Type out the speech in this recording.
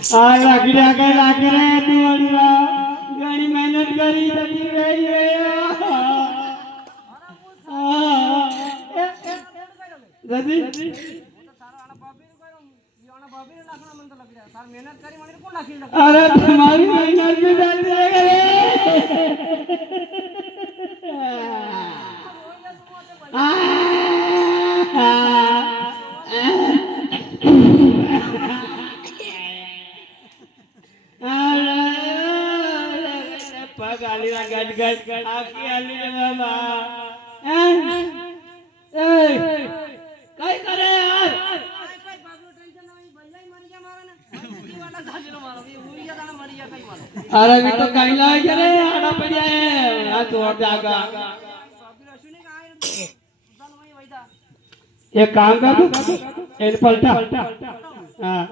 આ લાગી રે તું અડીવા ઘણી મહેનત કરી તકી રહી દાદી अरे तुम्हारी मेहनत भी जाती है पगाली ना गट गट आकी आली रे बाबा काय करे यार अरे भी तो कहीं ला करे आना पड़िया है आ तो और जागा एक काम कर इन पलटा हां